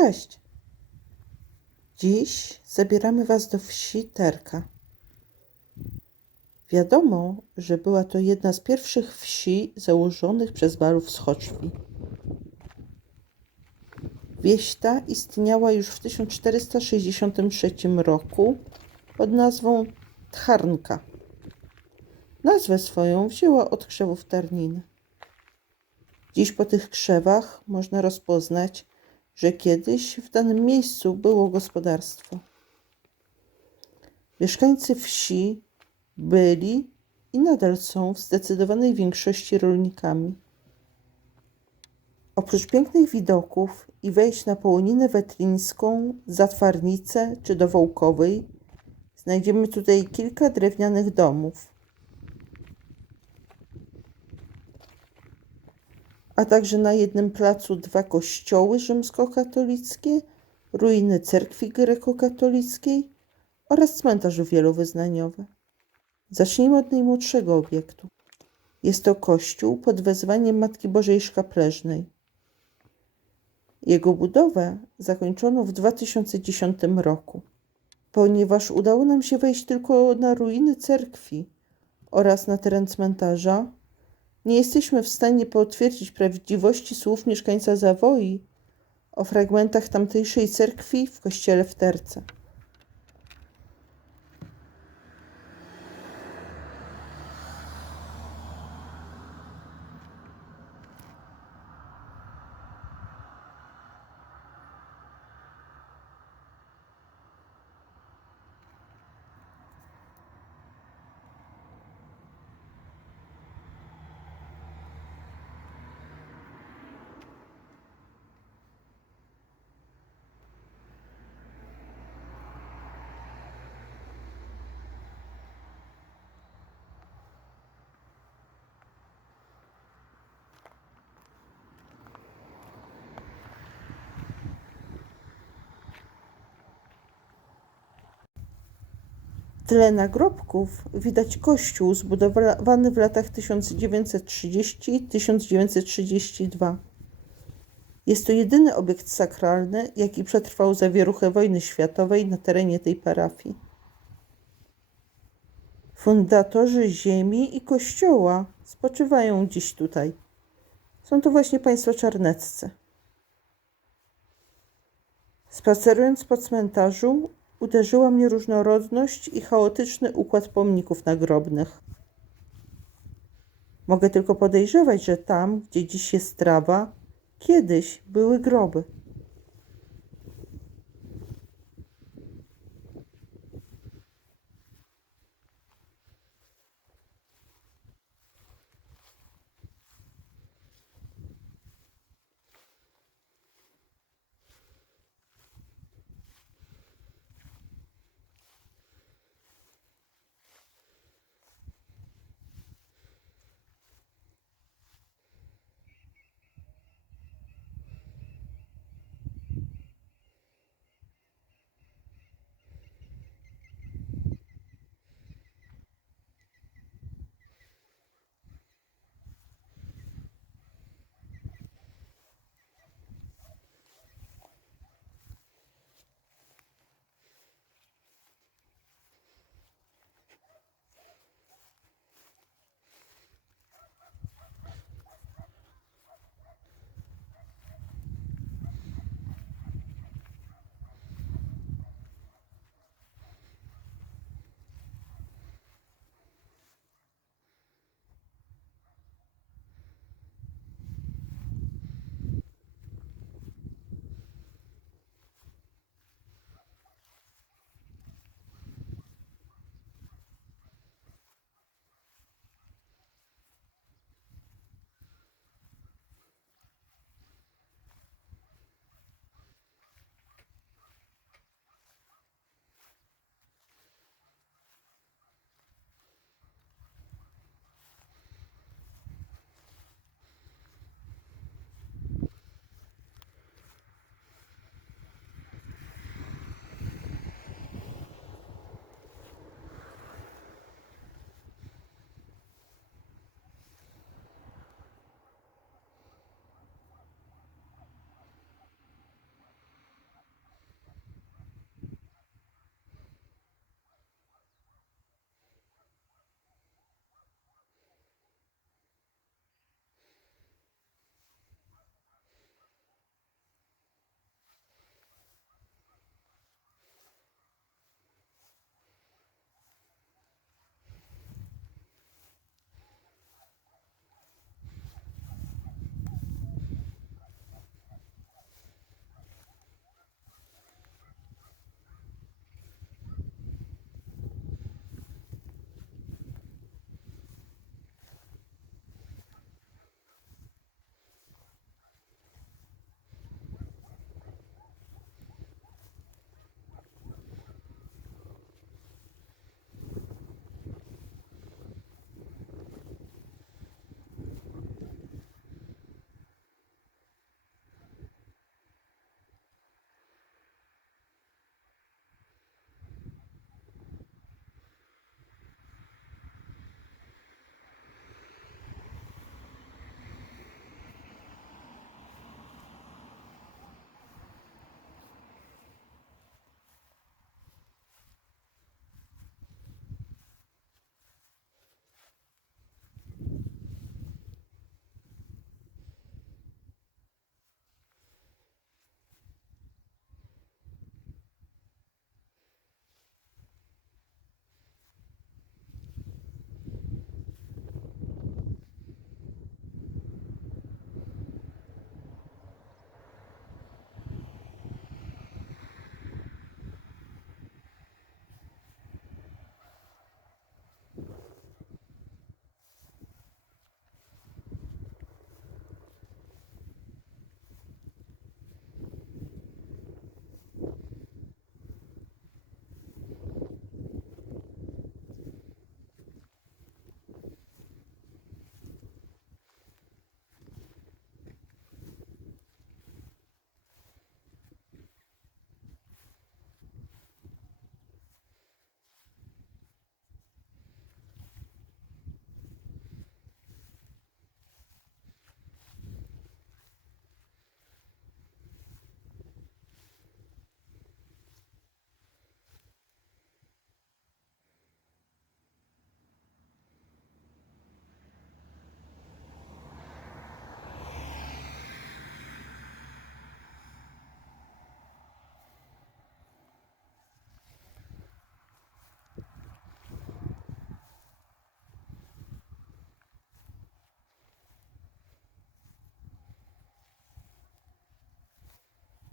Cześć! Dziś zabieramy Was do wsi Terka. Wiadomo, że była to jedna z pierwszych wsi założonych przez Balów z Choćwi. Wieś ta istniała już w 1463 roku pod nazwą Tcharnka. Nazwę swoją wzięła od krzewów Tarniny. Dziś po tych krzewach można rozpoznać, że kiedyś w danym miejscu było gospodarstwo. Mieszkańcy wsi byli i nadal są w zdecydowanej większości rolnikami. Oprócz pięknych widoków i wejść na Połoninę Wetlińską, Zatwarnicę czy do Wołkowej, znajdziemy tutaj kilka drewnianych domów, a także na jednym placu 2 kościoły rzymskokatolickie, ruiny cerkwi grekokatolickiej oraz cmentarze wielowyznaniowe. Zacznijmy od najmłodszego obiektu. Jest to kościół pod wezwaniem Matki Bożej Szkapleżnej. Jego budowę zakończono w 2010 roku. Ponieważ udało nam się wejść tylko na ruiny cerkwi oraz na teren cmentarza, nie jesteśmy w stanie potwierdzić prawdziwości słów mieszkańca Zawoi o fragmentach tamtejszej cerkwi w kościele w Terce. W tle nagrobków widać kościół zbudowany w latach 1930-1932. Jest to jedyny obiekt sakralny, jaki przetrwał zawieruchę wojny światowej na terenie tej parafii. Fundatorzy ziemi i kościoła spoczywają dziś tutaj. Są to właśnie państwo czarneccy. Spacerując po cmentarzu, uderzyła mnie różnorodność i chaotyczny układ pomników nagrobnych. Mogę tylko podejrzewać, że tam, gdzie dziś jest trawa, kiedyś były groby.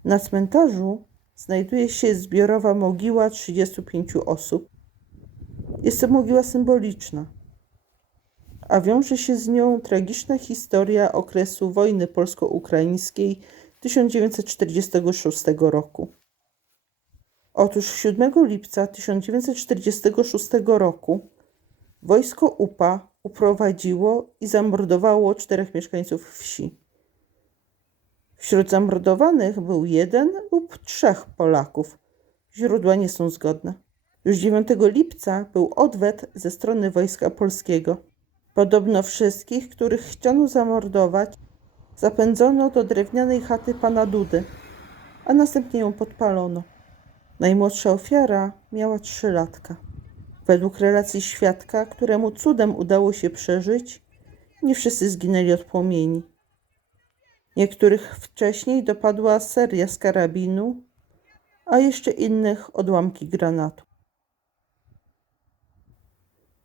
Na cmentarzu znajduje się zbiorowa mogiła 35 osób. Jest to mogiła symboliczna, a wiąże się z nią tragiczna historia okresu wojny polsko-ukraińskiej 1946 roku. Otóż 7 lipca 1946 roku wojsko UPA uprowadziło i zamordowało 4 mieszkańców wsi. Wśród zamordowanych był 1 lub 3 Polaków. Źródła nie są zgodne. Już 9 lipca był odwet ze strony wojska polskiego. Podobno wszystkich, których chciano zamordować, zapędzono do drewnianej chaty pana Dudy, a następnie ją podpalono. Najmłodsza ofiara miała 3-latka. Według relacji świadka, któremu cudem udało się przeżyć, nie wszyscy zginęli od płomieni. Niektórych wcześniej dopadła seria z karabinu, a jeszcze innych odłamki granatu.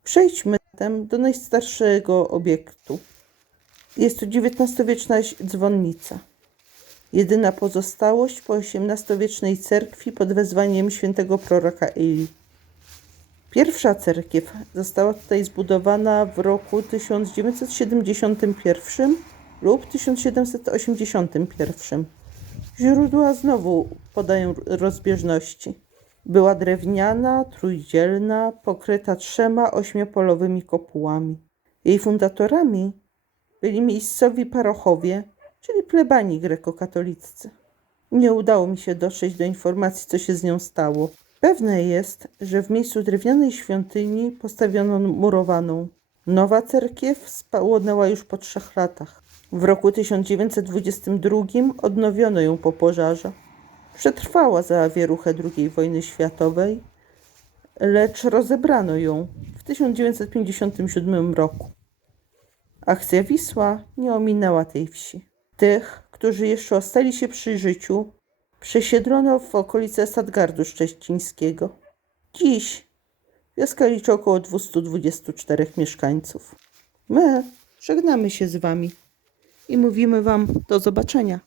Przejdźmy zatem do najstarszego obiektu. Jest to XIX-wieczna dzwonnica. Jedyna pozostałość po XVIII-wiecznej cerkwi pod wezwaniem świętego proroka Eli. Pierwsza cerkiew została tutaj zbudowana w roku 1971 lub 1781. Źródła znowu podają rozbieżności. Była drewniana, trójdzielna, pokryta 3 8-polowymi kopułami. Jej fundatorami byli miejscowi parochowie, czyli plebani grekokatoliccy. Nie udało mi się dotrzeć do informacji, co się z nią stało. Pewne jest, że w miejscu drewnianej świątyni postawiono murowaną. Nowa cerkiew spłonęła już po 3 latach. W roku 1922 odnowiono ją po pożarze. Przetrwała zawieruchę II wojny światowej, lecz rozebrano ją w 1957 roku. Akcja Wisła nie ominęła tej wsi. Tych, którzy jeszcze ostali się przy życiu, przesiedlono w okolice Stadgardu Szczecińskiego. Dziś wioska liczy około 224 mieszkańców. My żegnamy się z wami i mówimy wam do zobaczenia.